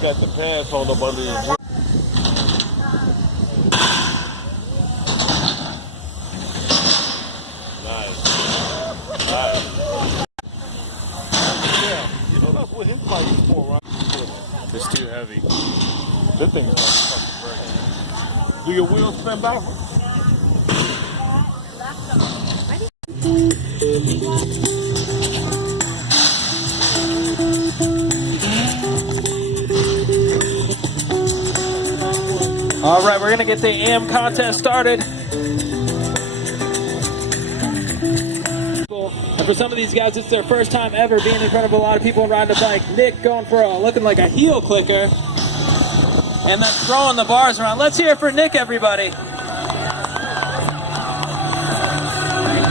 got the pads on up under his. Nice. Yeah, you know that's what his bike is for, right? It's too heavy. This thing's gonna fucking break. Do your wheels spin backwards? All right, we're going to get the AM contest started. And for some of these guys, it's their first time ever being in front of a lot of people and riding a bike. Nick going for looking like a heel clicker. And then throwing the bars around. Let's hear it for Nick, everybody.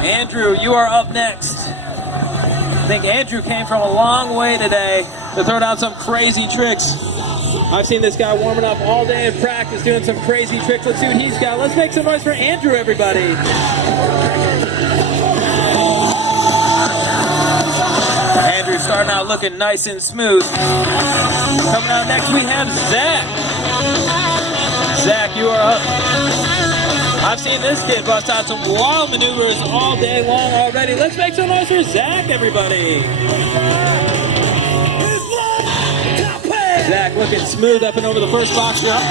Andrew, you are up next. I think Andrew came from a long way today to throw down some crazy tricks. I've seen this guy warming up all day in practice, doing some crazy tricks. Let's see what he's got. Let's make some noise for Andrew, everybody. Andrew starting out looking nice and smooth. Coming out next, we have Zach. Zach, you are up. I've seen this kid bust out some wild maneuvers all day long already. Let's make some noise for Zach, everybody. Zach looking smooth up and over the first box jump.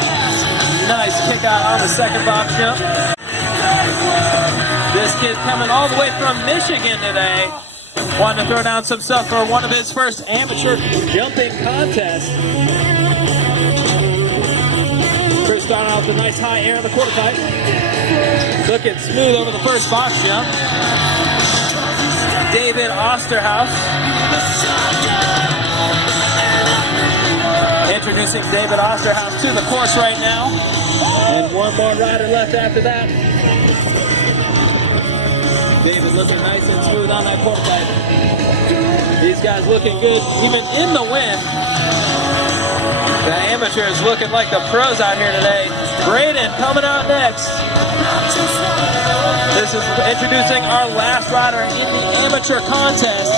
Nice kick out on the second box jump. This kid coming all the way from Michigan today. Wanting to throw down some stuff for one of his first amateur jumping contests. Chris starting out with a nice high air on the quarter pipe. Looking smooth over the first box jump. David Osterhaus. Introducing David Osterhaus to the course right now. And one more rider left after that. David looking nice and smooth on that quarter pipe. These guys looking good even in the wind. The amateurs looking like the pros out here today. Braden coming out next. This is introducing our last rider in the amateur contest.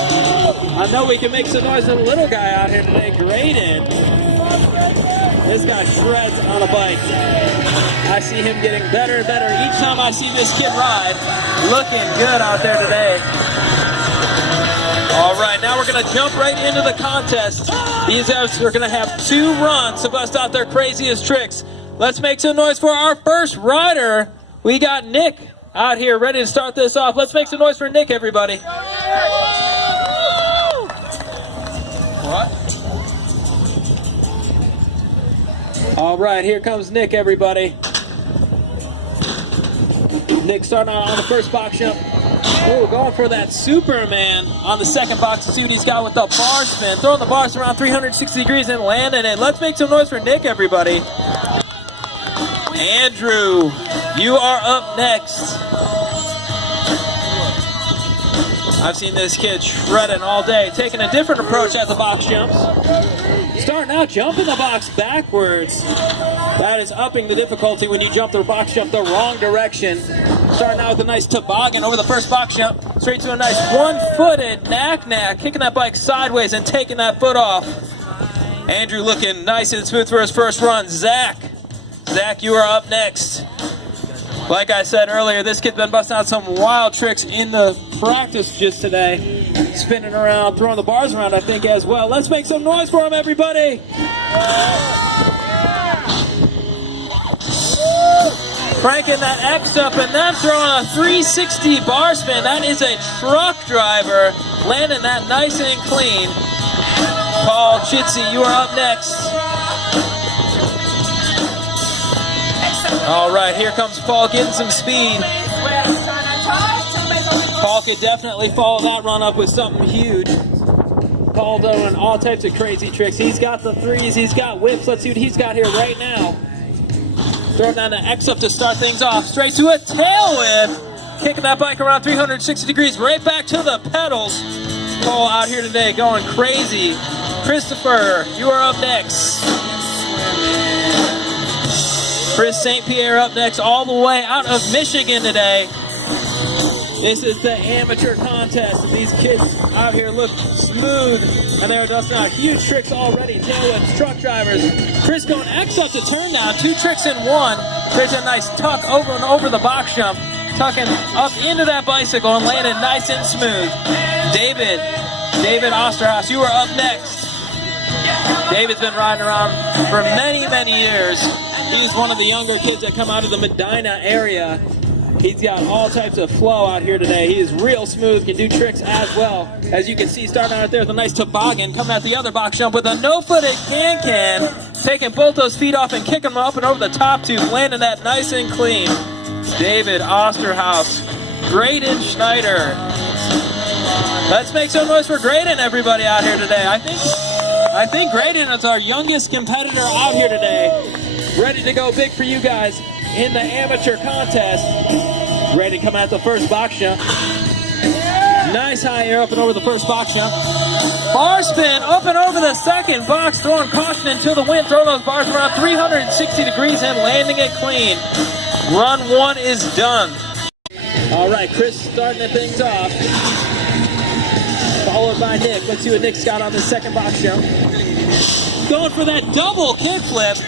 I know we can make some noise with the little guy out here today, Braden. This guy shreds on a bike. I see him getting better and better each time I see this kid ride. Looking good out there today. All right, now we're going to jump right into the contest. These guys are going to have 2 runs to bust out their craziest tricks. Let's make some noise for our first rider. We got Nick out here ready to start this off. Let's make some noise for Nick, everybody. What? All right, here comes Nick, everybody. Nick starting out on the first box jump. Oh, going for that Superman on the second box to see what he's got with the bar spin. Throwing the bars around 360 degrees and landing it. Let's make some noise for Nick, everybody. Andrew, you are up next. I've seen this kid shredding all day, taking a different approach at the box jumps. Starting out jumping the box backwards. That is upping the difficulty when you jump the box jump the wrong direction. Starting out with a nice toboggan over the first box jump. Straight to a nice one-footed knack-knack. Kicking that bike sideways and taking that foot off. Andrew looking nice and smooth for his first run. Zach, you are up next. Like I said earlier, this kid's been busting out some wild tricks in the practice just today. Spinning around, throwing the bars around, I think, as well. Let's make some noise for him, everybody. Cranking that X up and then throwing a 360 bar spin. That is a truck driver. Landing that nice and clean. Paul Chitsey, you are up next. All right, here comes Paul getting some speed. Paul could definitely follow that run up with something huge. Paul doing all types of crazy tricks. He's got the threes, he's got whips. Let's see what he's got here right now. Throwing down the X up to start things off. Straight to a tail whip. Kicking that bike around 360 degrees right back to the pedals. Paul out here today going crazy. Christopher, you are up next. Chris St. Pierre up next, all the way out of Michigan today. This is the amateur contest. These kids out here look smooth, and they're dusting out huge tricks already. Tailwinds, truck drivers. Chris going X up to turn down. 2 tricks in 1. Chris a nice tuck over and over the box jump. Tucking up into that bicycle and landing nice and smooth. David Osterhaus, you are up next. David's been riding around for many, many years. He's one of the younger kids that come out of the Medina area. He's got all types of flow out here today. He is real smooth, can do tricks as well. As you can see, starting out there with a nice toboggan, coming out the other box jump with a no-footed can-can, taking both those feet off and kicking them up and over the top tube, landing that nice and clean. David Osterhaus, Graydon Schneider. Let's make some noise for Graydon, everybody out here today. I think Graydon is our youngest competitor out here today. Ready to go big for you guys in the amateur contest. Ready to come out the first box jump. Nice high air up and over the first box jump. Bar spin up and over the second box, throwing caution into the wind, throwing those bars around 360 degrees and landing it clean. Run 1 is done. All right, Chris starting things off. Followed by Nick. Let's see what Nick's got on the second box jump. Going for that double kickflip.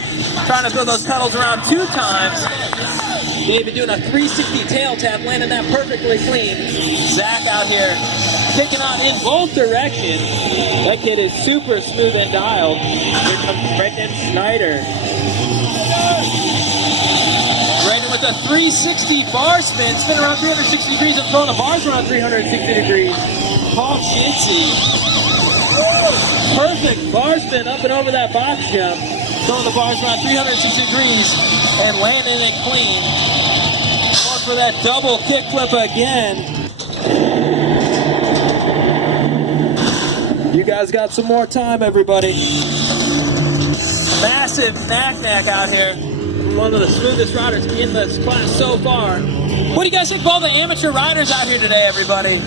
Trying to throw those pedals around 2 times. David doing a 360 tail tap, landing that perfectly clean. Zach out here kicking out in both directions. That kid is super smooth and dialed. Here comes Brendan Schneider. Brendan with a 360 bar spin, spin around 360 degrees and throwing the bars around 360 degrees. Paul Chintzy. Perfect bar spin up and over that box jump. Throwing the bars around 360 degrees and landing it clean. Going for that double kickflip again. You guys got some more time, everybody. Massive knack out here. One of the smoothest riders in this class so far. What do you guys think of all the amateur riders out here today, everybody?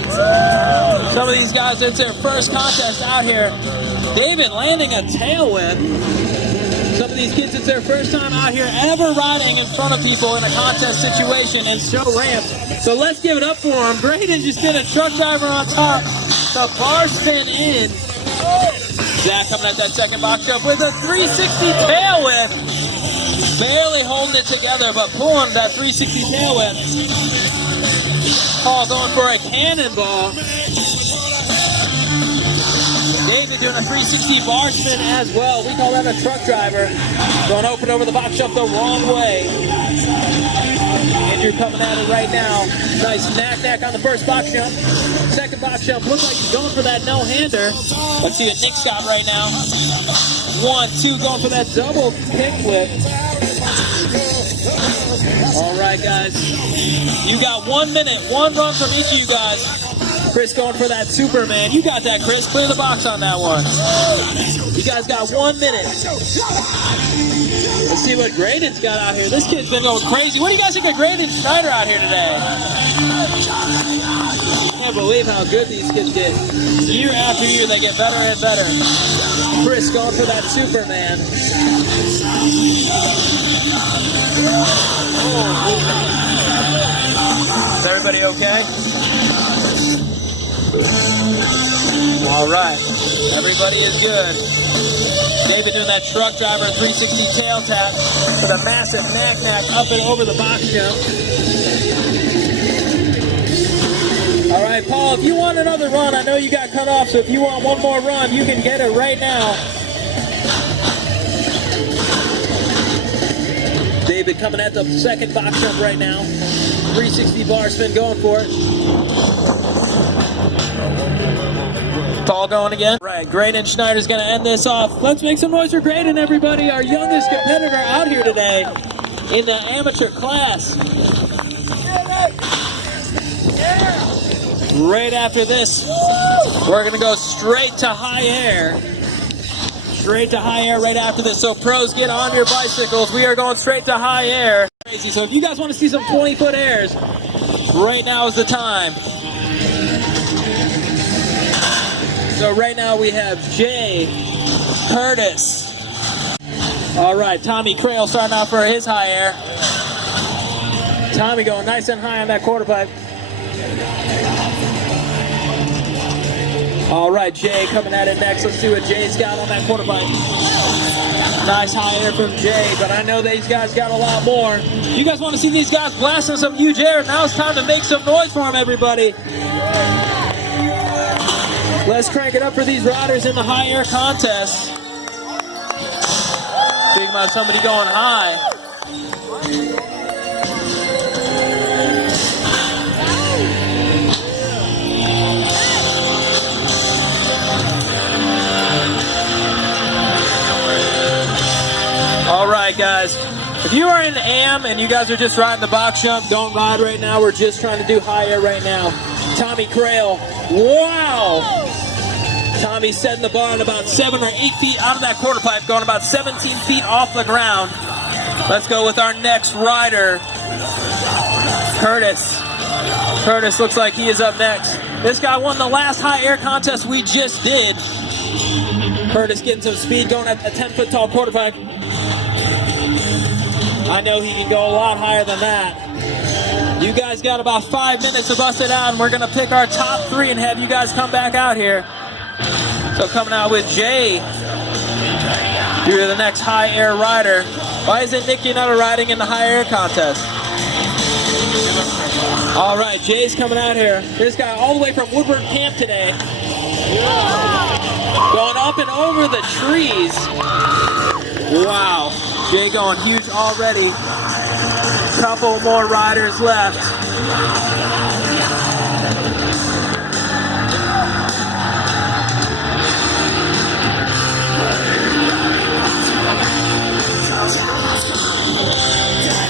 Some of these guys, it's their first contest out here. David landing a tailwind. Some of these kids, it's their first time out here ever riding in front of people in a contest situation and show ramp. So let's give it up for him. Graydon just did a truck driver on top. The bar spin in. Zach coming at that second box jump with a 360 tail whip. Barely holding it together, but pulling that 360 tail whip. Paul going for a cannonball. David doing a 360 bar spin as well. We call that a truck driver. Going open over the box jump the wrong way. Andrew coming at it right now. Nice knack on the first box jump. Second box jump looks like he's going for that no-hander. Let's see what Nick's got right now. 1, 2, going for that double kickflip. All right, guys. You got 1 minute, 1 run from each of you guys. Chris going for that Superman. You got that, Chris. Clear the box on that one. You guys got 1 minute. Let's see what Graydon's got out here. This kid's been going crazy. What do you guys think of Graydon Schneider out here today? Can't believe how good these kids get. Year after year, they get better and better. Chris going for that Superman. Is everybody okay? All right, everybody is good. David doing that truck driver 360 tail tap with a massive knack up and over the box jump. All right, Paul, if you want another run, I know you got cut off, so if you want one more run, you can get it right now. David coming at the second box jump right now. 360 bar spin going for it. Paul going again. Right, Graydon Schneider's going to end this off. Let's make some noise for Graydon, everybody. Our youngest competitor out here today in the amateur class. Right after this, we're going to go straight to high air. Straight to high air right after this. So pros, get on your bicycles. We are going straight to high air. So if you guys want to see some 20-foot airs, right now is the time. So right now we have Jay Curtis. All right, Tommy Crail starting out for his high air. Tommy going nice and high on that quarter pipe. All right, Jay coming at it next. Let's see what Jay's got on that quarter pipe. Nice high air from Jay, but I know these guys got a lot more. You guys want to see these guys blasting some huge air? Now it's time to make some noise for them, everybody. Let's crank it up for these riders in the high air contest. Think about somebody going high. All right, guys. If you are in AM and you guys are just riding the box jump, don't ride right now. We're just trying to do high air right now. Tommy Crail. Wow! Tommy's setting the bar at about 7 or 8 feet out of that quarter pipe, going about 17 feet off the ground. Let's go with our next rider, Curtis. Curtis looks like he is up next. This guy won the last high air contest we just did. Curtis getting some speed, going at a 10-foot tall quarter pipe. I know he can go a lot higher than that. You guys got about 5 minutes to bust it out, and we're going to pick our top 3 and have you guys come back out here. So coming out with Jay, you're the next high air rider. Why isn't Nick Yanetta riding in the high air contest? All right, Jay's coming out here. This guy all the way from Woodward Camp today. Going up and over the trees. Wow, Jay going huge already. Couple more riders left.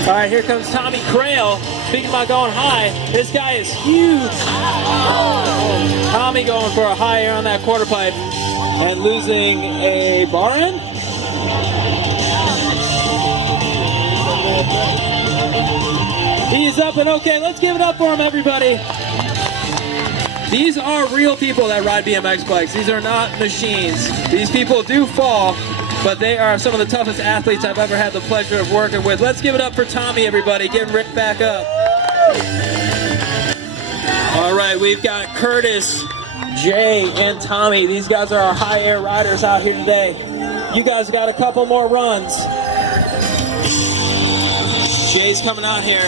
All right, here comes Tommy Crail. Speaking about going high, this guy is huge. Tommy going for a high air on that quarter pipe and losing a bar end. He's up and okay. Let's give it up for him, everybody. These are real people that ride BMX bikes. These are not machines. These people do fall, but they are some of the toughest athletes I've ever had the pleasure of working with. Let's give it up for Tommy, everybody. Getting Rick back up. All right, we've got Curtis, Jay, and Tommy. These guys are our high air riders out here today. You guys got a couple more runs. Jay's coming out here.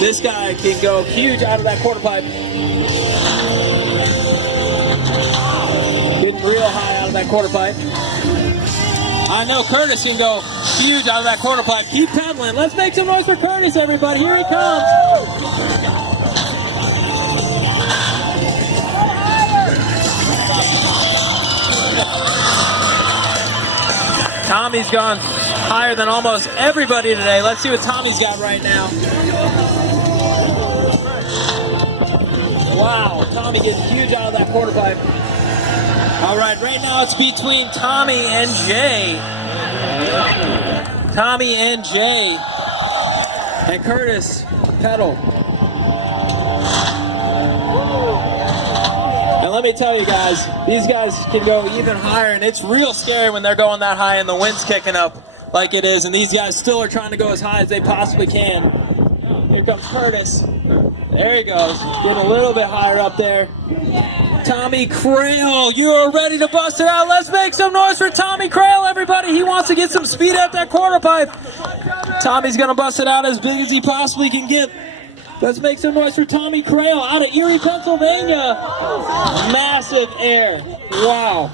This guy can go huge out of that quarter pipe. Getting real high out of that quarter pipe. I know Curtis can go huge out of that quarter pipe. Keep pedaling. Let's make some noise for Curtis, everybody. Here he comes. Tommy's gone higher than almost everybody today. Let's see what Tommy's got right now. Wow, Tommy getting huge out of that quarter pipe. All right, right now it's between Tommy and Jay. Tommy and Jay. And Curtis, pedal. And let me tell you guys, these guys can go even higher, and it's real scary when they're going that high and the wind's kicking up like it is, and these guys still are trying to go as high as they possibly can. Here comes Curtis. There he goes. Getting a little bit higher up there. Tommy Crail, you are ready to bust it out. Let's make some noise for Tommy Crail, everybody. He wants to get some speed at that quarter pipe. Tommy's going to bust it out as big as he possibly can get. Let's make some noise for Tommy Crail out of Erie, Pennsylvania. Massive air. Wow.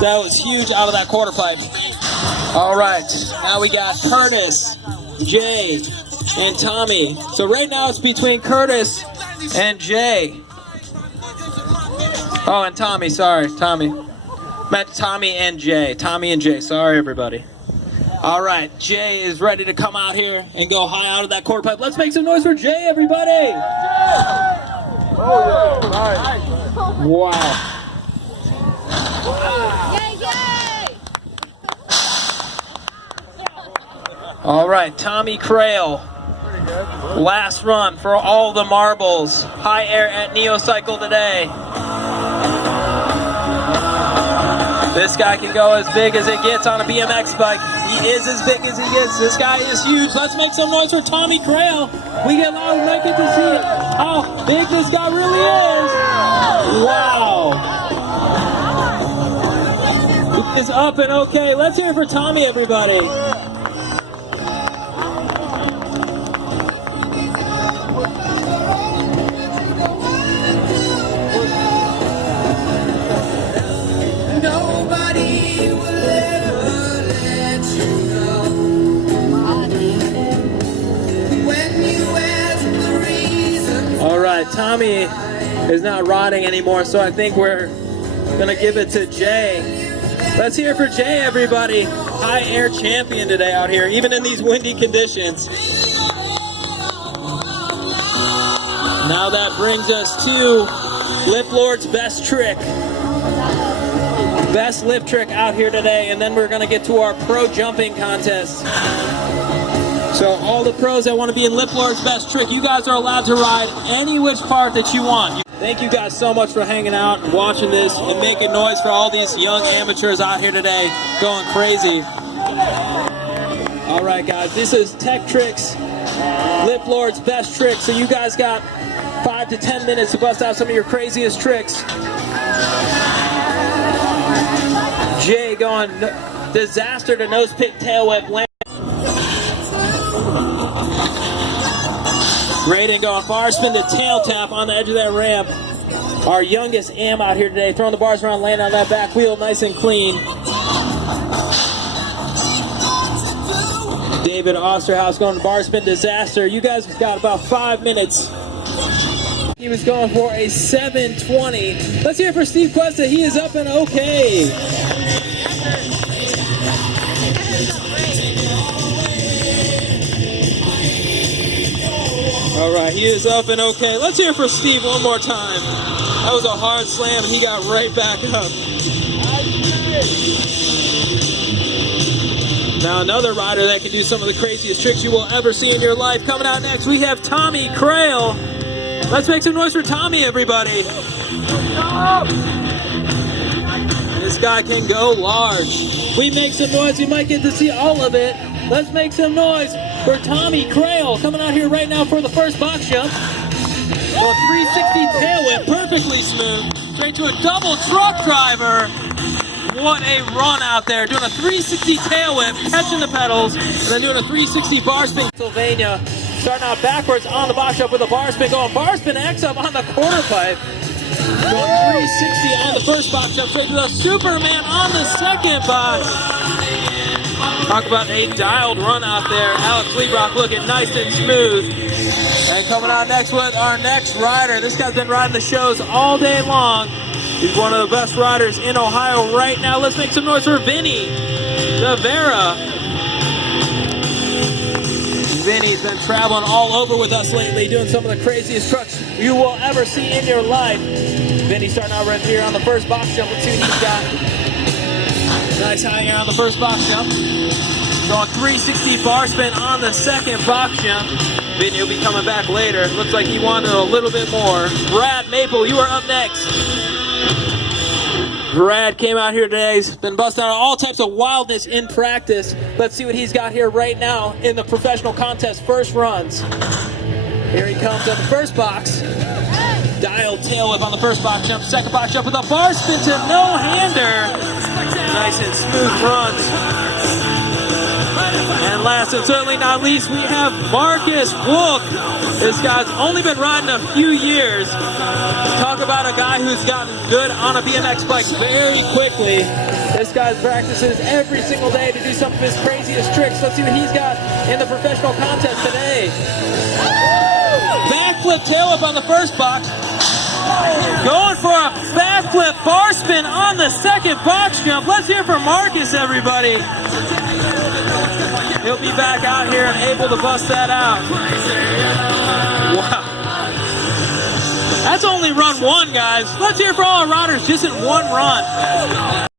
That was huge out of that quarter pipe. All right, now we got Curtis, Jay, and Tommy. So right now it's between Curtis and Jay. Oh, and Tommy, sorry, Tommy. Meant Tommy and Jay. Tommy and Jay, sorry everybody. All right, Jay is ready to come out here and go high out of that quarter pipe. Let's make some noise for Jay, everybody. Oh, yeah, nice. Wow. All right, Tommy Crail. Last run for all the marbles. High air at Neocycle today. This guy can go as big as it gets on a BMX bike. He is as big as he gets. This guy is huge. Let's make some noise for Tommy Crail. We get loud, we might get to see how big this guy really is. Wow. He is up and okay. Let's hear it for Tommy, everybody. All right, Tommy is not riding anymore, so I think we're gonna give it to Jay. Let's hear it for Jay, everybody. High air champion today out here, even in these windy conditions. Now that brings us to Lip Lord's best trick. Best lip trick out here today, and then we're gonna get to our pro jumping contest. So all the pros that want to be in Lip Lord's best trick, you guys are allowed to ride any which part that you want. Thank you guys so much for hanging out and watching this and making noise for all these young amateurs out here today going crazy. All right, guys, this is Tech Tricks, Lip Lord's best trick. So you guys got 5 to 10 minutes to bust out some of your craziest tricks. Jay going disaster to nose pick tail whip land. Raiden going bar spin to tail tap on the edge of that ramp. Our youngest am out here today, throwing the bars around, landing on that back wheel nice and clean. David Osterhaus going bar spin disaster. You guys got about 5 minutes. He was going for a 720. Let's hear it for Steve Cuesta. He is up and okay. All right, he is up and okay. Let's hear it for Steve one more time. That was a hard slam, and he got right back up. Now another rider that can do some of the craziest tricks you will ever see in your life. Coming out next, we have Tommy Crail. Let's make some noise for Tommy, everybody. This guy can go large. We make some noise. You might get to see all of it. Let's make some noise for Tommy Crail, coming out here right now for the first box jump. Well, 360 tail whip, perfectly smooth. Straight to a double truck driver. What a run out there. Doing a 360 tail whip, catching the pedals, and then doing a 360 bar spin. Pennsylvania, starting out backwards on the box jump with a bar spin, going bar spin X up on the quarter pipe. Going 360 on the first box jump, straight to the Superman on the second box. Talk about a dialed run out there. Alex Lebrock looking nice and smooth. And coming out next with our next rider. This guy's been riding the shows all day long. He's one of the best riders in Ohio right now. Let's make some noise for Vinny Rivera. Vinny's been traveling all over with us lately, doing some of the craziest trucks you will ever see in your life. Vinny starting out right here on the first box jump. Let's see what he's got. Nice high air on the first box jump. Going 360 bar spin on the second box jump. Vinny will be coming back later. Looks like he wanted a little bit more. Brad Maple, you are up next. Brad came out here today. He's been busting out all types of wildness in practice. Let's see what he's got here right now in the professional contest first runs. Here he comes on the first box. Dialed tail whip on the first box jump. Second box jump with a bar spin to no-hander. Nice and smooth runs. And last and certainly not least, we have Marcus Wolk. This guy's only been riding a few years. Talk about a guy who's gotten good on a BMX bike very quickly. This guy practices every single day to do some of his craziest tricks. Let's see what he's got in the professional contest today. Backflip tail whip on the first box. Going for a backflip bar spin on the second box jump. Let's hear from Marcus, everybody. He'll be back out here and able to bust that out. Wow. That's only run one, guys. Let's hear from all our riders just in one run.